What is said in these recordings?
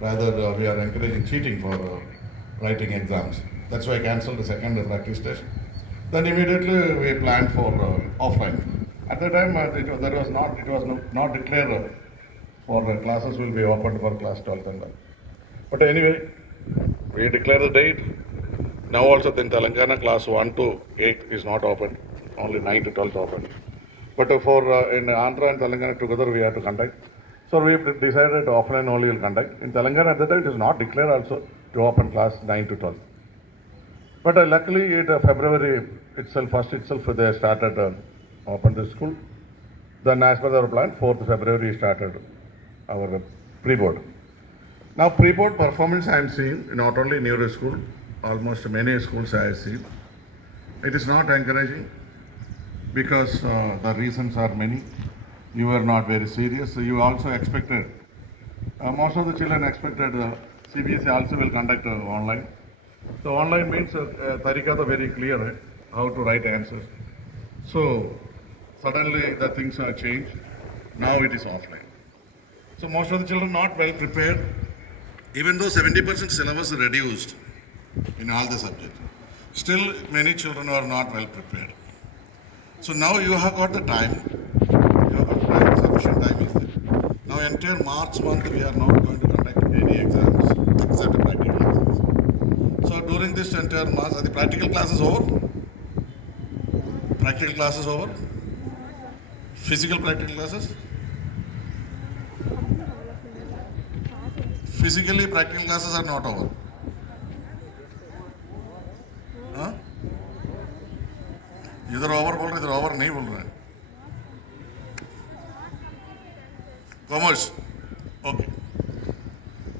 Rather, we are encouraging cheating for writing exams. That's why I cancelled the second practice test. Then immediately we planned for offline. At the time, it was not declared for classes will be opened for class 12th and all. But anyway, we declare the date. Now also in Telangana, class 1 to 8 is not open. Only 9 to 12 open. But for in Andhra and Telangana together we have to conduct. So we decided offline only will conduct. In Telangana at the time it is not declared also to open class 9 to 12. But luckily it February itself, first itself they started open the school. Then as per our plan, 4th February started our pre-board. Now pre-board performance I am seeing not only in your school, almost many schools I have seen. It is not encouraging because the reasons are many. You were not very serious. So you also expected, most of the children expected CBSE also will conduct online. So online means Tarikata very clear how to write answers. So suddenly the things are changed. Now it is offline. So most of the children not well prepared, even though 70% syllabus reduced in all the subjects. Still many children are not well prepared. So now you have got the time. You have got time, sufficient time is there. Now entire March month we are not going to conduct any exams except practical exams. So during this entire month, are the practical classes over? Practical classes over? Physical practical classes? Physically practical classes are not over. Huh? इधर over बोल रहे इधर over नहीं बोल रहे हैं. Commerce. Okay.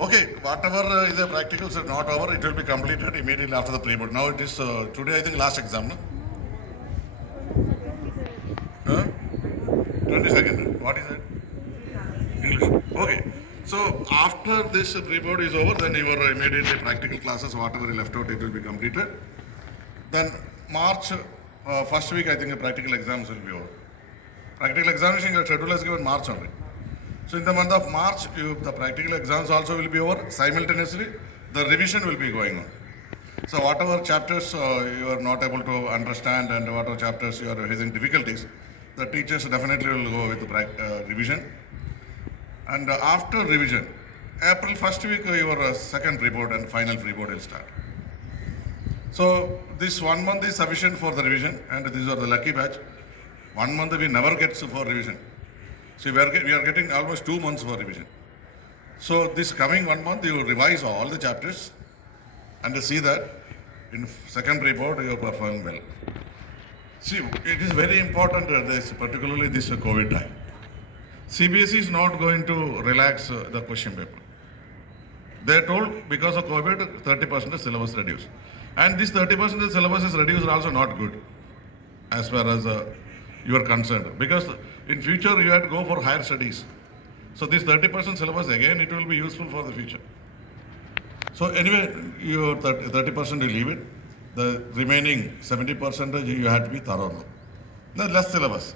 Okay, whatever is the practicals are not over, it will be completed immediately after the pre-board. Now it is today I think last exam, no? Huh? 22nd. What is that? English. Okay. So after this pre-board is over, then your immediately practical classes, whatever left out, it will be completed. Then March first week, I think the practical exams will be over. Practical examination your schedule is given March only. So in the month of March, the practical exams also will be over. Simultaneously, the revision will be going on. So whatever chapters you are not able to understand and whatever chapters you are having difficulties, the teachers definitely will go with the revision. And after revision, April first week your second pre-board and final pre-board will start. So this 1 month is sufficient for the revision, and these are the lucky batch. 1 month we never get for revision. So we are getting almost 2 months for revision. So this coming 1 month you revise all the chapters and see that in second report you are performing well. See, it is very important this, particularly this COVID time. CBSE is not going to relax the question paper. They are told because of COVID 30% syllabus reduced. And this 30% syllabus is reduced also not good as far as you are concerned. Because in future you have to go for higher studies. So this 30% syllabus again it will be useful for the future. So anyway, your 30% you leave it. The remaining 70% you have to be thorough now. The less syllabus.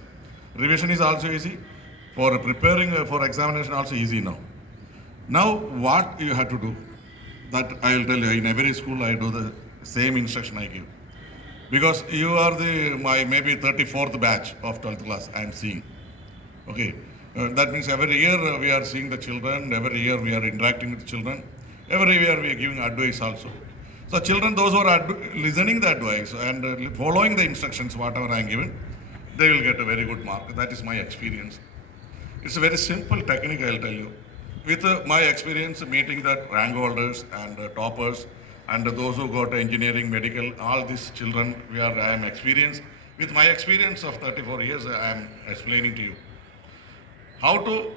Revision is also easy. For preparing for examination also easy now. Now what you have to do, that I will tell you, in every school I do the same instruction I give. Because you are my maybe 34th batch of 12th class I am seeing. Okay, that means every year we are seeing the children, every year we are interacting with children, every year we are giving advice also. So children, those who are listening the advice and following the instructions, whatever I am given, they will get a very good mark. That is my experience. It's a very simple technique, I'll tell you. With my experience meeting the rank holders and toppers and those who got engineering, medical, all these children, I am experienced. With my experience of 34 years, I am explaining to you how to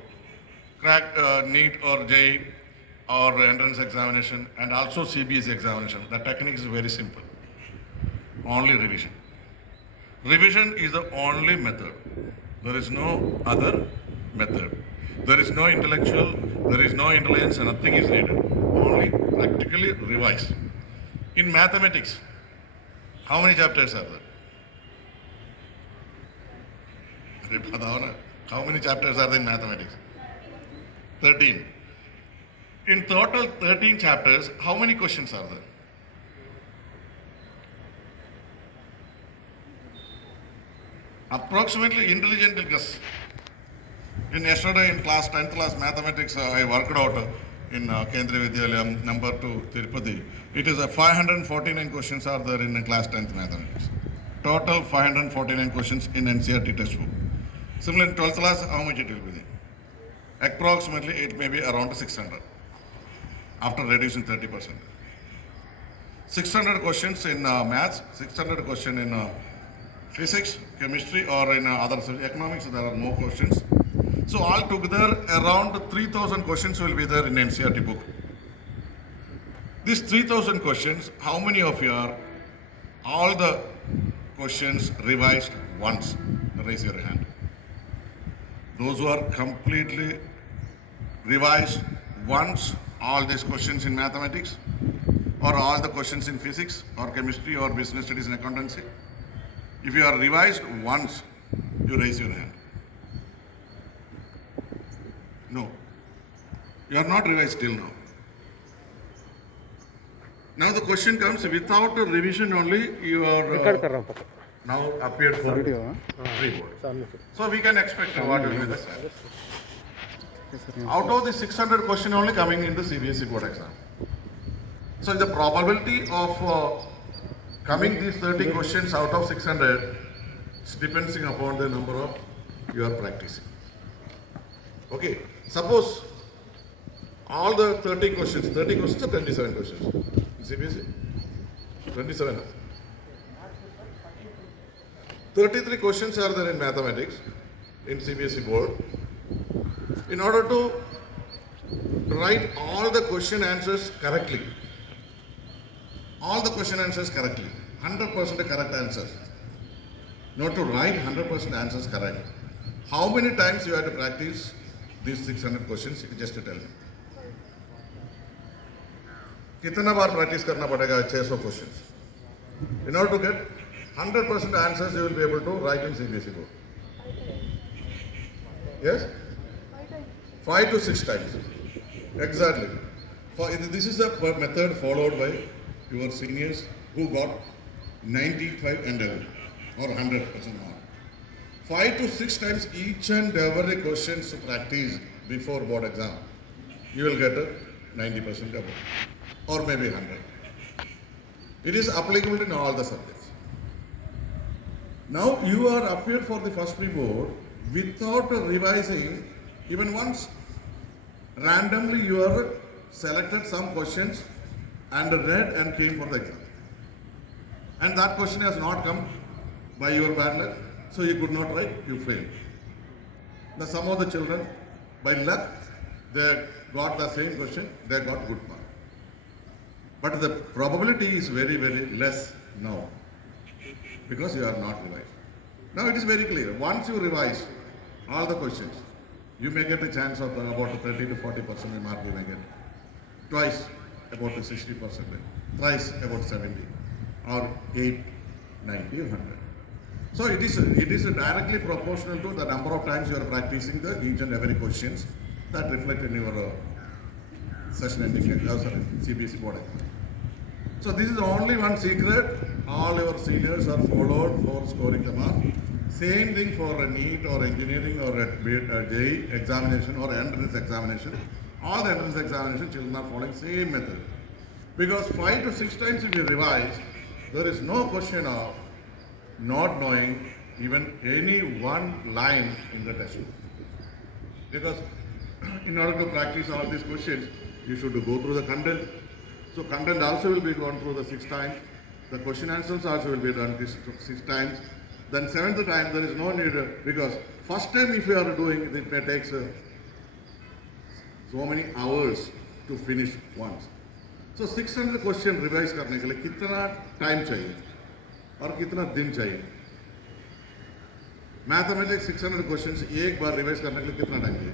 crack NEET or JEE or entrance examination and also CBSE examination. The technique is very simple. Only revision. Revision is the only method. There is no other method. There is no intellectual, there is no intelligence, nothing is needed. Only practically revise. In mathematics, how many chapters are there? How many chapters are there in mathematics? 13. In total 13 chapters, how many questions are there? Approximately intelligent guess. In yesterday in class 10th class mathematics, I worked out in Kendriya Vidyalayam number 2 Tirupati. It is 549 questions are there in class 10th mathematics. Total 549 questions in NCERT textbook. Similar in 12th class, how much it will be? Approximately it may be around 600 after reducing 30%. 600 questions in maths, 600 questions in physics, chemistry, or in other economics, there are more questions. So altogether, around 3,000 questions will be there in NCERT book. These 3,000 questions, how many of you are all the questions revised once? Raise your hand. Those who are completely revised once all these questions in mathematics, or all the questions in physics, or chemistry, or business studies and accountancy. If you are revised once, you raise your hand. No. You are not revised till now. Now the question comes, without a revision only, you are now appeared for pre-board. So we can expect what will be the standard. Out of the 600 question only coming in the CBSE board exam. So the probability of coming these 30 questions out of 600 is depending upon the number of you are practicing. Okay, suppose all the 30 questions or 27 questions? CBSE? 27. 33 questions are there in mathematics in CBSE board. In order to write all the question answers correctly, 100% correct answers, not to write 100% answers correct. How many times you have to practice these 600 questions? Just tell me. कितना बार practice करना पड़ेगा 600 questions? In order to get 100% answers, you will be able to write in CBSE board. Yes? 5 to 6 times. Exactly. This is the method followed by your seniors who got 95 and above or 100% mark. 5 to 6 times each and every questions to practice before board exam, you will get a 90% above or maybe 100. It is applicable in all the subjects. Now you are appeared for the first pre-board without revising even once. Randomly you are selected some questions and read and came for the exam. And that question has not come by your bad luck, so you could not write, you failed. Now some of the children, by luck, they got the same question, they got good mark. But the probability is very, very less now because you are not revised. Now it is very clear. Once you revise all the questions, you may get a chance of about 30 to 40% mark you may get. Twice about 60%, thrice about 70, or 8, 90, 100. So it is directly proportional to the number of times you are practicing the each and every questions that reflect in your session ending CBSE board exam. So this is only one secret. All your seniors are followed for scoring the mark. Same thing for a NEET or engineering or a JEE examination or entrance examination. All the entrance examination children are following same method. Because 5 to 6 times if you revise, there is no question of not knowing even any one line in the textbook. Because in order to practice all these questions, you should go through the content. So content also will be gone through the 6 times. The question answers also will be done 6 times. Then 7th time there is no need because first time if you are doing it may take so many hours to finish once. So 600 question revise करने के लिए कितना time चाहिए और कितना दिन चाहिए? Mathematics 600 questions एक बार revise करने के लिए कितना time चाहिए?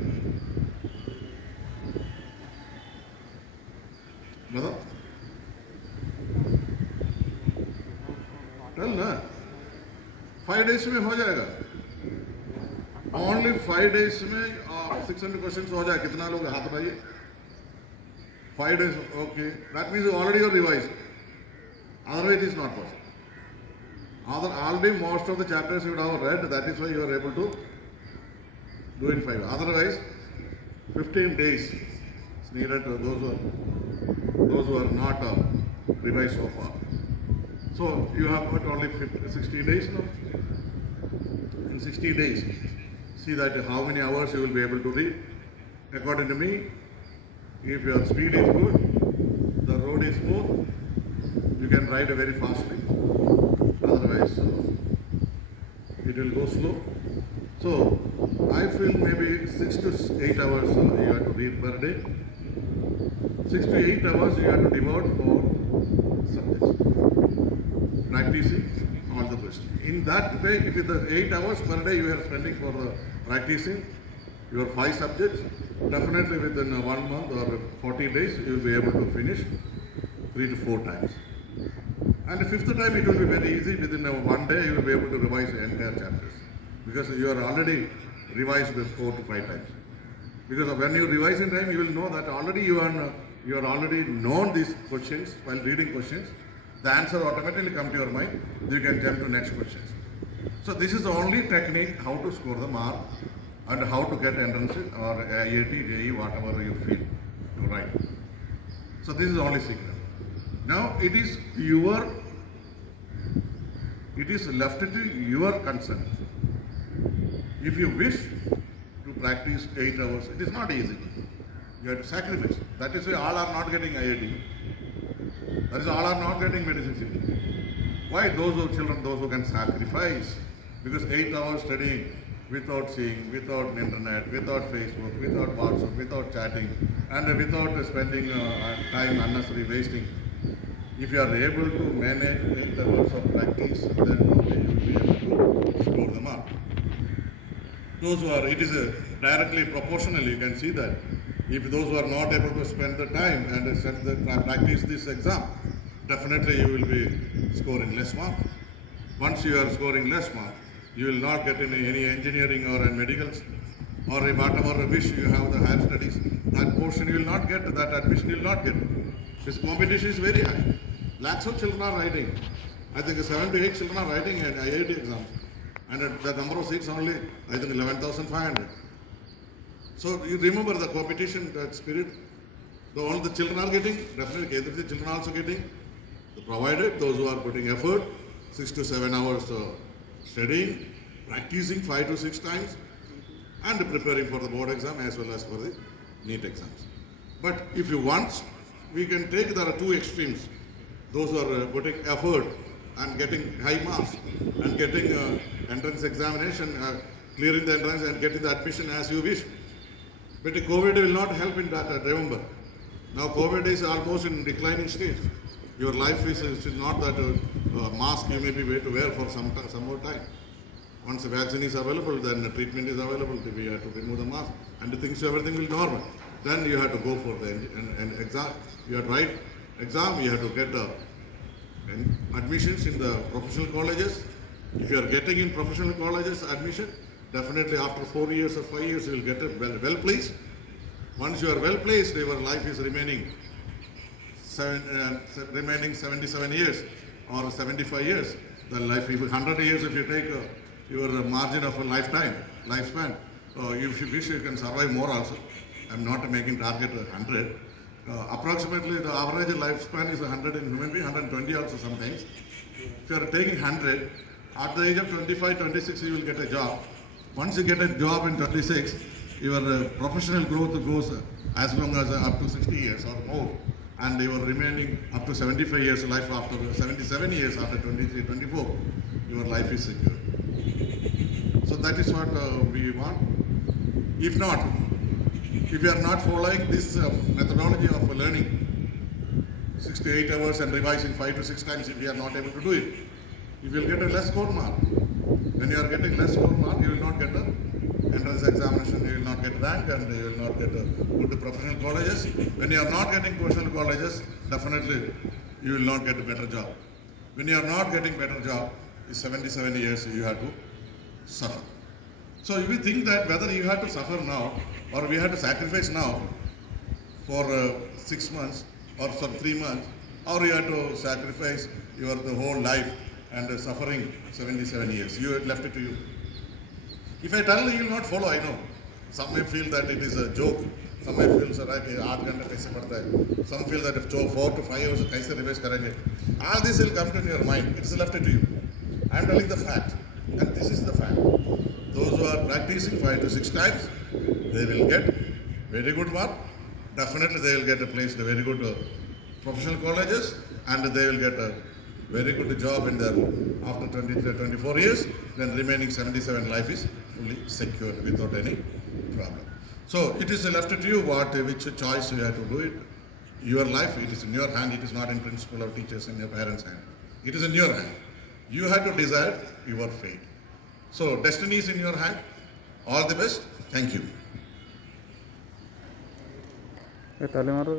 बताओ? चल ना 5 days में हो जाएगा. Only 5 days में 600 questions हो जाए. कितना लोग हाथ उठाइए? 5 days, okay. That means you already are revised. Otherwise, it is not possible. Already most of the chapters you would have read, that is why you are able to do in 5. Otherwise, 15 days is needed to those who are not revised so far. So you have got only 60 days now. In 60 days, see that how many hours you will be able to read. According to me, if your speed is good, the road is smooth, you can ride very fastly. Otherwise, it will go slow. So I feel maybe 6 to 8 hours you have to read per day. 6 to 8 hours you have to devote for subjects. Practicing all the questions. In that way, if the 8 hours per day you are spending for practicing your 5 subjects, definitely within 1 month or 40 days you will be able to finish 3 to 4 times. And the 5th time it will be very easy. Within 1 day you will be able to revise the entire chapters because you are already revised with 4 to 5 times. Because when you revise in time, you will know that already you are already known these questions while reading questions. The answer automatically come to your mind. You can jump to next questions. So this is the only technique how to score the mark and how to get entrance or IIT, JEE, whatever you feel. Right. So this is the only secret. Now it is left to your concern. If you wish to practice 8 hours, it is not easy. You have to sacrifice. That is why all are not getting IIT. That is all are not getting medicine seat. Why? Those who can sacrifice. Because 8 hours studying without seeing, without internet, without Facebook, without WhatsApp, without chatting, and without spending time unnecessary wasting. If you are able to manage 8 hours of practice, then only you will be able to score the mark. Those who are, it is directly proportional, you can see that. If those who are not able to spend the time and practice this exam, definitely you will be scoring less mark. Once you are scoring less mark, you will not get any engineering or medicals or whatever wish you have the higher studies. That portion you will not get, that admission you will not get. This competition is very high. Lakhs of children are writing. I think 7 to 8 children are writing at IIT exams. And the number of seats only, I think 11,500. So you remember the competition, that spirit. All the children are getting, definitely the children are also getting. Provided those who are putting effort, 6 to 7 hours studying, practicing 5 to 6 times, and preparing for the board exam as well as for the NEET exams. But if you want, we can take there are 2 extremes. Those who are putting effort and getting high marks and getting entrance examination, clearing the entrance and getting the admission as you wish. But COVID will not help in that, remember. Now COVID is almost in declining stage. Your life is not that mask you may be way to wear for some more time. Once the vaccine is available, then the treatment is available, we have to remove the mask and everything will normal. Then you have to go for the exam. You have to write exam, you have to get admissions in the professional colleges. If you are getting in professional colleges admission, definitely after 4 years or 5 years you will get well placed. Once you are well placed, your life is remaining 77 years or 75 years. The life, if 100 years, if you take your margin of a lifespan, if you wish you can survive more also. I'm not making target 100. Approximately the average lifespan is 100 in human being, 120 also sometimes. If you are taking 100, at the age of 25, 26 you will get a job. Once you get a job in 26, your professional growth goes as long as up to 60 years or more. And you are remaining up to 75 years life after 77 years after 23, 24, your life is secure. So that is what we want. If not, if you are not following this methodology of learning 6 to 8 hours and revising 5 to 6 times, if you are not able to do it, you will get a less score mark. When you are getting less score mark, you will not get the entrance examination, you will not get rank, and you will not get good professional colleges. When you are not getting professional colleges, definitely you will not get a better job. When you are not getting better job, is 77 years you have to suffer. So if you think that whether you have to suffer now or we have to sacrifice now for 6 months or for 3 months, or you have to sacrifice your the whole life and suffering 77 years. You left it to you. If I tell you will not follow, I know. Some may feel that it is a joke. Some may feel sir, 8 घंटे कैसे पढ़ता है. Some feel that if 4 to 5 hours कैसे revise करेंगे. All this will come to your mind. It is left to you. I am telling the fact, and this is the fact. Those who are practicing 5 to 6 times, they will get very good mark. Definitely, they will get a place in very good professional colleges, and they will get a very good job in their after 23, 24 years. Then remaining 77 life is fully secured without any problem. So it is left to you which choice you have to do it. Your life, it is in your hand. It is not in principle or teachers in your parents' hand. It is in your hand. You have to decide your fate. So destiny is in your hand. All the best. Thank you. তাহলে মারো